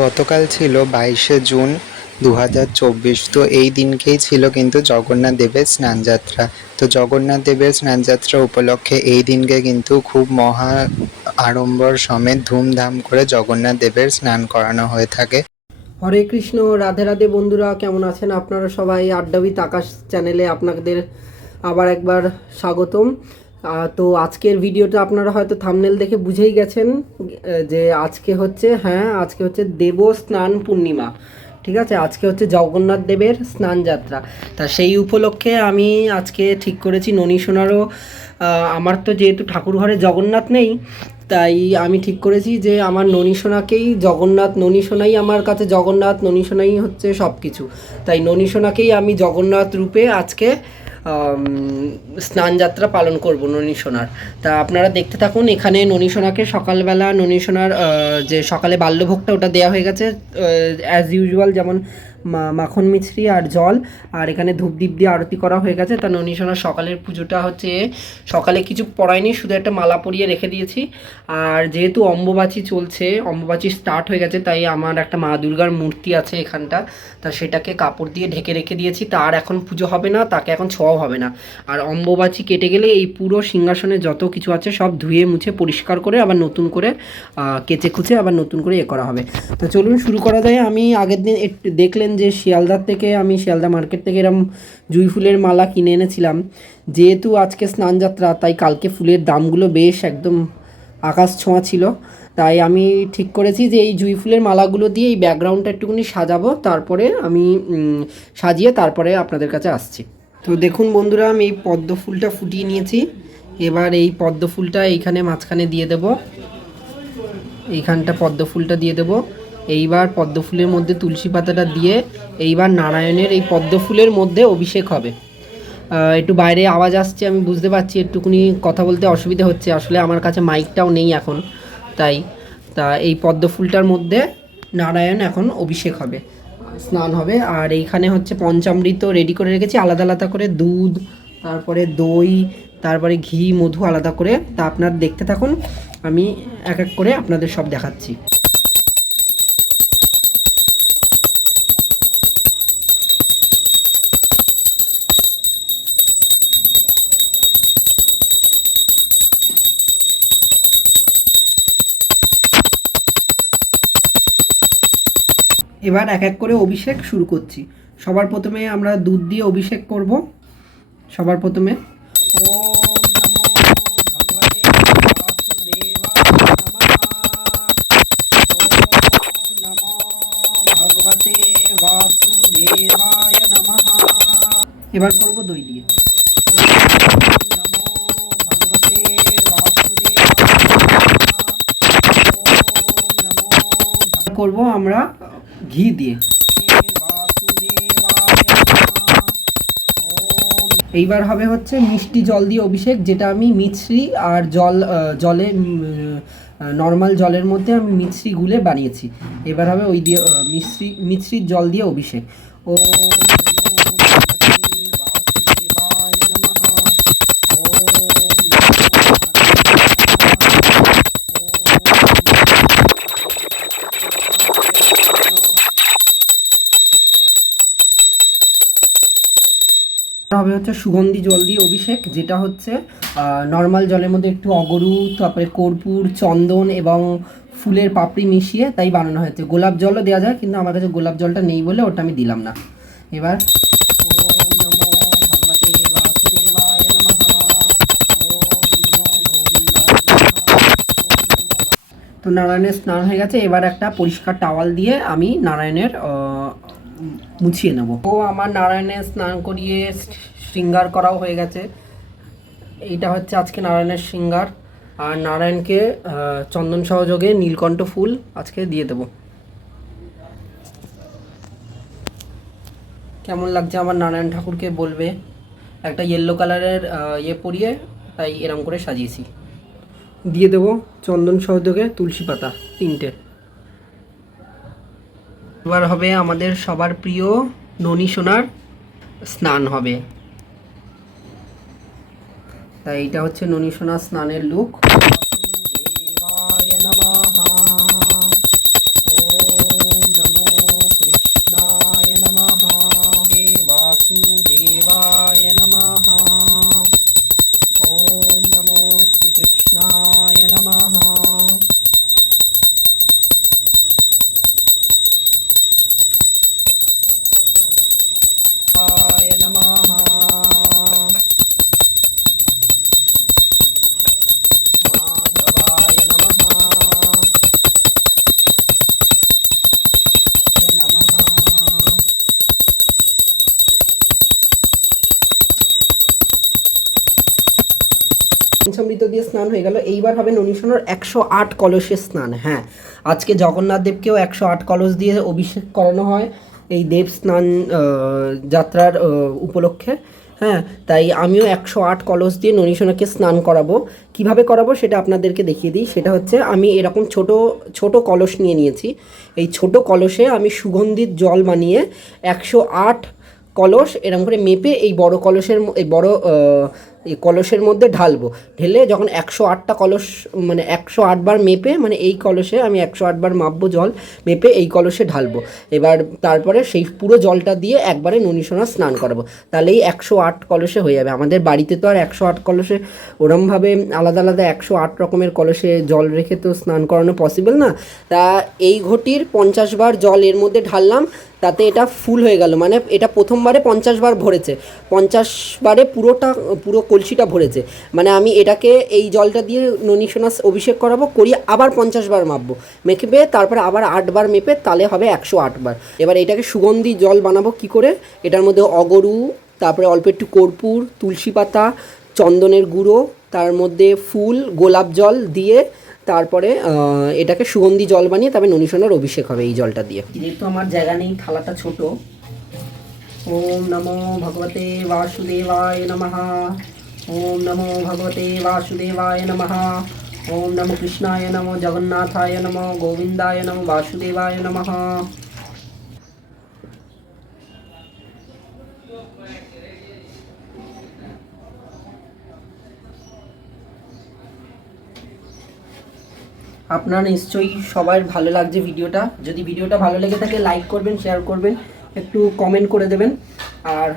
গতকাল ছিল 22শে জুন 2024। তো এই দিনকেই ছিল কিন্তু জগন্নাথ দেবের স্নানযাত্রা। তো জগন্নাথ দেবের স্নানযাত্রা উপলক্ষে এই দিনকে কিন্তু খুব মহা আড়ম্বর সমেত ধুমধাম করে জগন্নাথ দেবের স্নান করানো হয়ে থাকে। হরে কৃষ্ণ, রাধে রাধে বন্ধুরা, কেমন আছেন আপনারা সবাই? আড্ডাবিদ আকাশ চ্যানেলে আপনাদের আবার একবার স্বাগতম। তো আজকের ভিডিওটা আপনারা হয়তো থাম্বনেল দেখে বুঝেই গেছেন যে আজকে হচ্ছে দেব স্নান পূর্ণিমা। ঠিক আছে, আজকে হচ্ছে জগন্নাথ দেবের স্নান যাত্রা। তা সেই উপলক্ষে আমি আজকে ঠিক করেছি ননী সোনারও, আমার তো যেহেতু ঠাকুর ঘরে জগন্নাথ নেই, তাই আমি ঠিক করেছি যে আমার ননী সোনাকেই জগন্নাথ, ননী সোনাই আমার কাছে জগন্নাথ, ননী সোনাই হচ্ছে সব কিছু। তাই ননী সোনাকেই আমি জগন্নাথ রূপে আজকে স্নান যাত্রা পালন করব ননী সোনার। তা আপনারা দেখতে থাকুন। এখানে ননী সোনাকে সকালবেলা ননী সোনার যে সকালে বাল্যভোগটা ওটা দেওয়া হয়ে গেছে অ্যাজ ইউজুয়াল, যেমন মাখন মিছরি আর জল, আর এখানে ধূপ দ্বীপ দিয়ে আরতি করা হয়ে গেছে। তা ননী সোনার সকালের পুজোটা হচ্ছে, সকালে কিছু পড়ায়নি, শুধু একটা মালা পরিয়ে রেখে দিয়েছি। আর যেহেতু অম্বুবাচী চলছে, অম্বুবাচী স্টার্ট হয়ে গেছে, তাই আমার একটা মা দুর্গার মূর্তি আছে এখানটা, তা সেটাকে কাপড় দিয়ে ঢেকে রেখে দিয়েছি। তার এখন পুজো হবে না, তাকে এখন ছোঁয়াও হবে না। আর অম্বুবাচী কেটে গেলে এই পুরো সিংহাসনে যত কিছু আছে সব ধুয়ে মুছে পরিষ্কার করে আবার নতুন করে কেচে খুচে আবার নতুন করে করা হবে। তো চলুন শুরু করা যায়। আমি আগের দিন একটু দেখলেন যে শিয়ালদা মার্কেট থেকে এরম জুঁই ফুলের মালা কিনে এনেছিলাম। যেহেতু আজকে স্নানযাত্রা, তাই কালকে ফুলের দামগুলো বেশ একদম আকাশ ছোঁয়া ছিল। তাই আমি ঠিক করেছি যে এই জুঁই ফুলের মালাগুলো দিয়ে এই ব্যাকগ্রাউন্ডটা একটুখানি সাজাবো, তারপরে আমি সাজিয়ে তারপরে আপনাদের কাছে আসছি। তো দেখুন বন্ধুরা, আমি এই পদ্ম ফুলটা ফুটিয়ে নিয়েছি। এবার এই পদ্ম ফুলটা এইখানে মাঝখানে দিয়ে দেব, এইখানটা পদ্ম ফুলটা দিয়ে দেব। এইবার পদ্ম ফুলের মধ্যে তুলসী পাতাটা দিয়ে এইবার নারায়ণের এই পদ্ম ফুলের মধ্যে অভিষেক হবে। একটু বাইরে আওয়াজ আসছে, আমি বুঝতে পারছি, একটুখানি কথা বলতে অসুবিধা হচ্ছে, আসলে আমার কাছে মাইকটাও নেই এখন, তাই। এই পদ্ম ফুলটার মধ্যে নারায়ণ এখন অভিষেক হবে, স্নান হবে। আর এইখানে হচ্ছে পঞ্চামৃত রেডি করে রেখেছি, আলাদা আলাদা করে দুধ, তারপরে দই, তারপরে ঘি, মধু আলাদা করে। তা আপনারা দেখতে থাকুন, আমি এক এক করে আপনাদের সব দেখাচ্ছি। এবার এক এক করে অভিষেক শুরু করছি। সবার প্রথমে আমরা দুধ দিয়ে অভিষেক করব। সবার প্রথমে ওম নমো ভগবতে বাসুদেবায় নমঃ। ওম নমো ভগবতে বাসুদেবায় নমঃ। এবার করব দই দিয়ে। ওম নমো ভগবতে বাসুদেবায় নমঃ। ওম নমো করব আমরা ঘি দিয়ে। এইবার হবে হচ্ছে মিষ্টি জল দিয়ে অভিষেক, যেটা আমি মিছরি আর জলে নর্মাল জলের মধ্যে আমি মিছরি গুলে বানিয়েছি। এবার হবে ওই দিয়ে মিছরির জল দিয়ে অভিষেক। ও হবে হচ্ছে সুগন্ধি জল দিয়ে অভিষেক, যেটা হচ্ছে নর্মাল জলের মধ্যে একটু অগরু, তারপরে কর্পূর, চন্দন এবং ফুলের পাপড়ি মিশিয়ে তাই বানানো হয়েছে। গোলাপ জলও দেওয়া যায়, কিন্তু আমার কাছে গোলাপ জলটা নেই বলে ওটা আমি দিলাম না। এবার ওম নমো ভগবতে বাসুদেবায় নমঃ। ওম নমো গোবিন্দায় নমঃ। তো নারায়ণের স্নান হয়ে গেছে। এবার একটা পরিষ্কার টাওয়াল দিয়ে আমি নারায়ণের মুছিয়ে নেব। ও আমার নারায়ণের স্নান করিয়ে শৃঙ্গার করাও হয়ে গেছে। এইটা হচ্ছে আজকে নারায়ণের শৃঙ্গার। আর নারায়ণকে চন্দন সহযোগে নীলকণ্ঠ ফুল আজকে দিয়ে দেব। কেমন লাগছে আমার নারায়ণ ঠাকুরকে বলবে। একটা ইয়েলো কালারের পরিয়ে তাই এরম করে সাজিয়েছি। দিয়ে দেব চন্দন সহযোগে তুলসী পাতা 3টে। এবার হবে আমাদের সবার প্রিয় ননী সোনার স্নান হবে। তাই এটা হচ্ছে ননী সোনার স্নানের লুক। বাসুদেবায় নমঃ। ওম পঞ্চামৃত দিয়ে স্নান হয়ে গেল। এইবার হবে ননী সোনার 108 কলসের স্নান। হ্যাঁ, আজকে জগন্নাথ দেবকেও 108 কলস দিয়ে অভিষেক করানো হয় এই দেব স্নান যাত্রার উপলক্ষে। হ্যাঁ, তাই আমিও 108 কলস দিয়ে ননী সোনাকে স্নান করাবো। কিভাবে করাবো সেটা আপনাদেরকে দেখিয়ে দিই। সেটা হচ্ছে আমি এরকম ছোট ছোট কলস নিয়ে নিয়েছি। এই ছোট কলসে আমি সুগন্ধিত জল বানিয়ে 108 কলস এরকম করে মেপে এই বড় কলসের এই বড় এই কলসের মধ্যে ঢালবো। ঢেলে যখন 108টা কলস মানে 108 বার মেপে মানে এই কলসে আমি 108 বার মাপবো জল, মেপে এই কলসে ঢালবো। এবার তারপরে সেই পুরো জলটা দিয়ে একবারে ননী সোনা স্নান করাবো। তাহলেই 108 কলসে হয়ে যাবে। আমাদের বাড়িতে তো আর 108 কলসে ওরমভাবে আলাদা আলাদা 108 রকমের কলসে জল রেখে তো স্নান করানো পসিবল না। তা এই ঘটির 50 বার জল এর মধ্যে ঢাললাম, তাতে এটা ফুল হয়ে গেল। মানে এটা প্রথমবারে 50 বার ভরেছে, 50 বারে পুরো কলসিটা ভরেছে। মানে আমি এটাকে এই জলটা দিয়ে ননী সোনা অভিষেক করাবো, করিয়ে আবার 50 বার মাপবো, মেপে তারপরে আবার 8 বার মেপে তাহলে হবে 108 বার। এবার এটাকে সুগন্ধি জল বানাবো কি করে? এটার মধ্যে অগরু, তারপরে অল্প একটু কর্পূর, তুলসী পাতা, চন্দনের গুঁড়ো, তার মধ্যে ফুল, গোলাপ জল দিয়ে তারপরে এটাকে সুগন্ধি জল বানিয়ে তবে ননী সোনার অভিষেক হবে এই জলটা দিয়ে। যেহেতু আমার জায়গা নেই, থালাটা ছোট। ওম নমো ভগবতে বাসুদেবায় নমঃ। ওম নমো ভগবতে বাসুদেবায় নমঃ। ওম নমো কৃষ্ণায় নমো, জগন্নাথায় নমো, গোবিন্দায় নমো, বাসুদেবায় নমঃ। আপনারা নিশ্চয়ই সবার ভালো লাগছে ভিডিওটা। যদি ভিডিওটা ভালো লেগে থাকে লাইক করবেন, শেয়ার করবেন, একটু কমেন্ট করে দেবেন। আর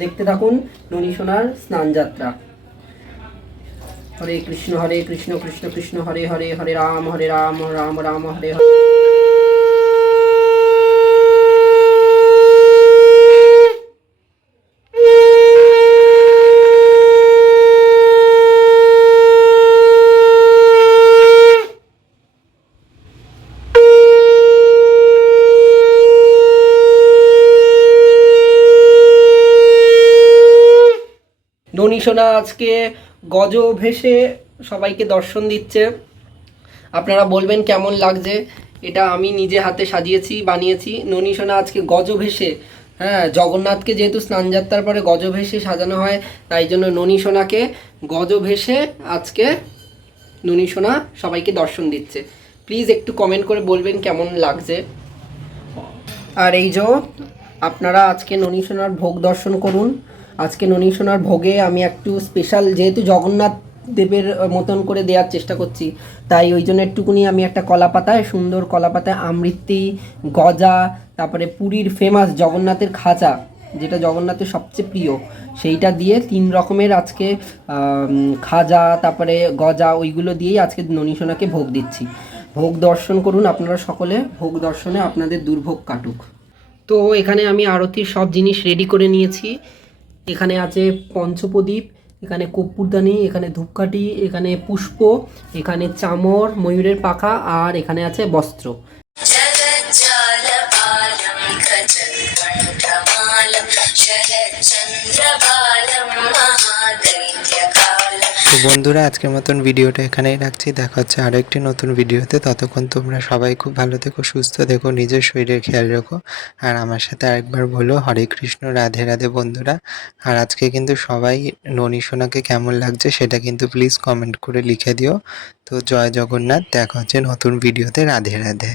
দেখতে থাকুন ননী সোনার স্নান যাত্রা। হরে কৃষ্ণ কৃষ্ণ কৃষ্ণ হরে হরে, হরে রাম রাম রাম হরে হরে। ননী সোনা আজকে গজ ভেসে সবাইকে দর্শন দিচ্ছে। আপনারা বলবেন কেমন লাগছে। এটা আমি নিজে হাতে সাজিয়েছি, বানিয়েছি। ননী সোনা আজকে গজ ভেসে, হ্যাঁ, জগন্নাথকে যেহেতু স্নানযাত্রার পরে গজ ভেসে সাজানো হয়, তাই জন্য ননী সোনাকে গজ ভেসে আজকে ননী সোনা সবাইকে দর্শন দিচ্ছে। প্লিজ একটু কমেন্ট করে বলবেন কেমন লাগছে। আর এই যে আপনারা আজকে ননী সোনার ভোগ দর্শন করুন। আজকে ননী সোনার ভোগে আমি একটু স্পেশাল, যেহেতু জগন্নাথ দেবের মতন করে দেওয়ার চেষ্টা করছি, তাই ওই জন্য একটুকুনি আমি একটা কলাপাতায়, সুন্দর কলাপাতায় আমৃতি, গজা, তারপরে পুরীর ফেমাস জগন্নাথের খাজা, যেটা জগন্নাথের সবচেয়ে প্রিয়, সেইটা দিয়ে 3 রকমের আজকে খাজা, তারপরে গজা, ওইগুলো দিয়েই আজকে ননী সোনাকে ভোগ দিচ্ছি। ভোগ দর্শন করুন আপনারা সকলে। ভোগ দর্শনে আপনাদের দুর্ভোগ কাটুক। তো এখানে আমি আরতির সব জিনিস রেডি করে নিয়েছি। এখানে আছে পঞ্চপ্রদীপ, এখানে কর্পূরদানি, এখানে ধূপকাঠি, এখানে পুষ্প, এখানে চামর, ময়ূরের পাখা, আর এখানে আছে বস্ত্র। তো বন্ধুরা, আজকের মতন ভিডিওটা এখানেই রাখছি। দেখা হচ্ছে আরও একটি নতুন ভিডিওতে। ততক্ষণ তোমরা সবাই খুব ভালো থেকো, সুস্থ থেকো, নিজের শরীরের খেয়াল রেখো। আর আমার সাথে আরেকবার বলো হরে কৃষ্ণ, রাধে রাধে বন্ধুরা। আর আজকে কিন্তু সবাই ননী সোনাকে কেমন লাগছে সেটা কিন্তু প্লিজ কমেন্ট করে লিখে দিও। তো জয় জগন্নাথ, দেখা হচ্ছে নতুন ভিডিওতে। রাধে রাধে।